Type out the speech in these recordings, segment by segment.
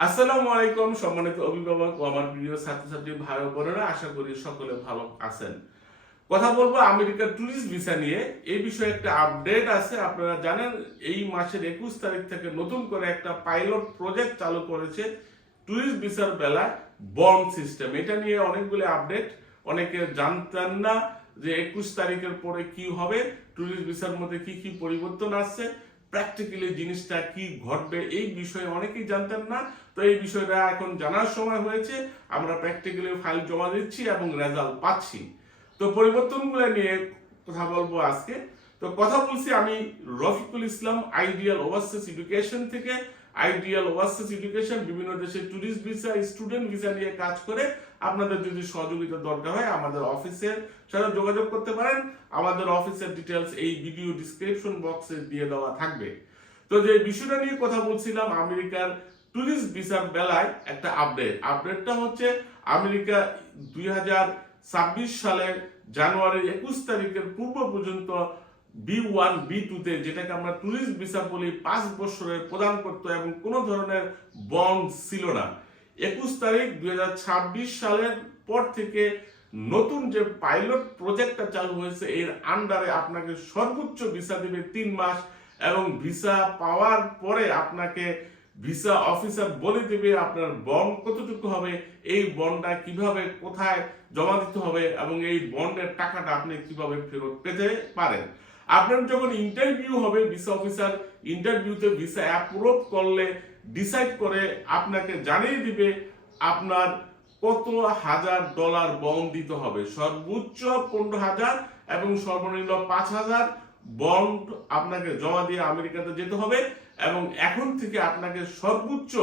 আসসালামু আলাইকুম সম্মানিত অভিভাবক ও আমার প্রিয় ছাত্রছাত্রী ভাই ও বোনেরা, আশা করি সকলে ভালো আছেন। কথা বলবো আমেরিকার ট্যুরিস্ট ভিসা নিয়ে। এই বিষয়ে একটা আপডেট আছে। আপনারা জানেন এই মাসের 21 তারিখ থেকে নতুন করে একটা পাইলট প্রজেক্ট চালু করেছে ট্যুরিস্ট ভিসার বেলায় বন্ড সিস্টেম। এটা নিয়ে অনেকগুলো আপডেট, অনেকে জানতেন না যে 21 তারিখের পরে কি হবে, ট্যুরিস্ট ভিসার মধ্যে কি কি পরিবর্তন আসছে, প্র্যাকটিক্যালি জিনিসটা কি ঘটবে এই বিষয়ে অনেকেই জানতেন না। তো এই বিষয়টা এখন জানার সময় হয়েছে। আমরা প্র্যাকটিক্যালি ফাইল জমা দিচ্ছি এবং রেজাল্ট পাচ্ছি। তো পরিবর্তনগুলো নিয়ে কথা বলবো আজকে। তো কথা বলছি আমি Rafiqul Islam, ideal overseas education থেকে। আইডিয়াল ওভারসিজ এডুকেশন বিভিন্ন দেশে ট্যুরিস্ট ভিসা, স্টুডেন্ট ভিসা নিয়ে কাজ করে। আপনাদের যদি সহযোগিতা দরকার হয় আমাদের অফিসের সাথে যোগাযোগ করতে পারেন। আমাদের অফিসের ডিটেলস এই ভিডিও ডিসক্রিপশন বক্সে দিয়ে দেওয়া থাকবে। তো যে বিষয়টা নিয়ে কথা বলছিলাম, আমেরিকার ট্যুরিস্ট ভিসার বেলায় একটা আপডেটটা হচ্ছে আমেরিকা 2026 সালের জানুয়ারি 21 তারিখের পূর্ব পর্যন্ত B1 B2 তে, যেটাকে আমরা ট্যুরিস্ট ভিসা বলি, 5 বছরের প্রদান করতো এবং কোনো ধরনের বন্ড ছিল না। 21 তারিখ 2026 সালের পর থেকে নতুন যে পাইলট প্রজেক্টটা চালু হয়েছে, এর আন্ডারে আপনাকে সর্বোচ্চ ভিসা দেবে 3 মাস এবং ভিসা পাওয়ার পরে আপনাকে ভিসা অফিসার বলে দেবে আপনার বন্ড কতটুকু হবে, এই বন্ডটা কিভাবে কোথায় জমা দিতে হবে এবং এই বন্ডের টাকাটা আপনি কিভাবে ফেরত পেতে পারেন। আপনার যখন ইন্টারভিউ হবে, ভিসা অফিসার ইন্টারভিউতে ভিসা অ্যাপ্রুভ করলে ডিসাইড করে আপনাকে জানিয়ে দিবে আপনার কত হাজার ডলার বন্ড দিতে হবে। সর্বোচ্চ 15,000 এবং সর্বনিম্ন 5,000 বন্ড আপনাকে জমা দিয়ে আমেরিকাতে যেতে হবে এবং এখন থেকে আপনাকে সর্বোচ্চ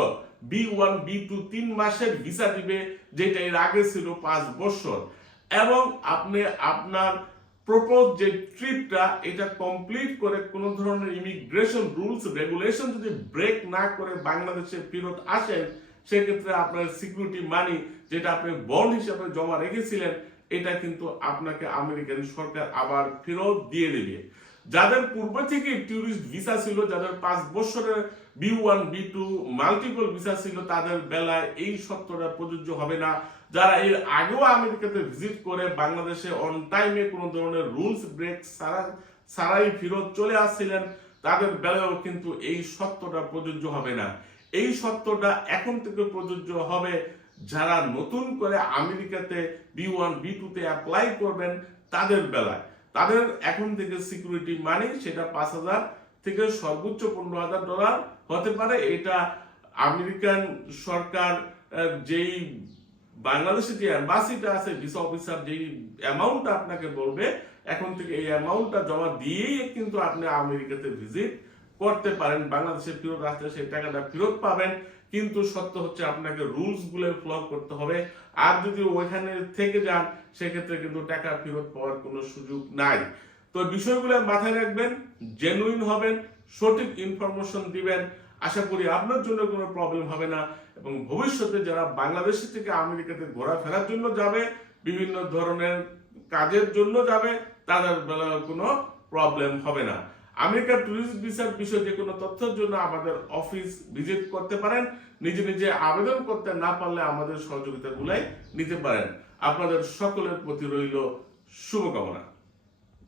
B1 B2 3 মাসের ভিসা দিবে, যেটা এর আগে ছিল 5 বছর। এবং আপনি আপনার প্রপোজ যে ট্রিপটা, এটা কমপ্লিট করে কোনো ধরনের ইমিগ্রেশন রুলস রেগুলেশন যদি ব্রেক না করে বাংলাদেশে ফেরত আসেন, সেক্ষেত্রে আপনার সিকিউরিটি মানি যেটা আপনি বন্ড হিসেবে জমা রেখেছিলেন, এটা কিন্তু আপনাকে আমেরিকান সরকার আবার ফেরত দিয়ে দেবে। যাদের পূর্ব থেকে ট্যুরিস্ট ভিসা ছিল, যাদের 5 বছরের B1 B2 মাল্টিপল ভিসা ছিল, তাদের বেলায় এই শর্তটা প্রযোজ্য হবে না। যারা এর আগেও আমেরিকাতে ভিজিট করে বাংলাদেশে অন টাইমে কোনো ধরনের রুলস ব্রেক ছাড়াই ফেরত চলে আসছিলেন, তাদের বেলায়ও কিন্তু এই শর্তটা প্রযোজ্য হবে না। এই শর্তটা এখন থেকে প্রযোজ্য হবে যারা নতুন করে আমেরিকাতে B1 B2 তে অ্যাপ্লাই করবেন, তাদের বেলায়। তাদের এখন থেকে সিকিউরিটি মানি সেটা 5,000 থেকে সর্বোচ্চ 15,000 ডলার হতে পারে। এটা আমেরিকান সরকার যেই বাংলাদেশে যে এম্বাসিটা আছে, ভিসা অফিসার যেই অ্যামাউন্টটা আপনাকে বলবে, এখন থেকে এই অ্যামাউন্টটা জমা দিয়েই কিন্তু আপনি আমেরিকাতে ভিজিট করতে পারেন। বাংলাদেশে ফেরত আসলে সেই টাকাটা ফেরত পাবেন, কিন্তু সত্য হচ্ছে আপনাকে রুলস গুলো ফলো করতে হবে। আর যদি ওইখানে থেকে যান, সেক্ষেত্রে কিন্তু টাকা ফেরত পাওয়ার কোনো সুযোগ নাই। তো বিষয়গুলো মাথায় রাখবেন, জেনুইন হবেন, সঠিক ইনফরমেশন দিবেন। আশা করি আপনার জন্য কোনো প্রবলেম হবে না এবং ভবিষ্যতে যারা বাংলাদেশ থেকে আমেরিকাতে ঘোরাফেরার জন্য যাবে, বিভিন্ন ধরনের কাজের জন্য যাবে, তাদের বেলায় কোনো প্রবলেম হবে না। আমেরিকার ট্যুরিস্ট ভিসার বিষয়ে যে কোনো তথ্যের জন্য আমাদের অফিস ভিজিট করতে পারেন। নিজে নিজে আবেদন করতে না পারলে আমাদের সহযোগিতাগুলাই নিতে পারেন। আপনাদের সকলের প্রতি রইল শুভকামনা।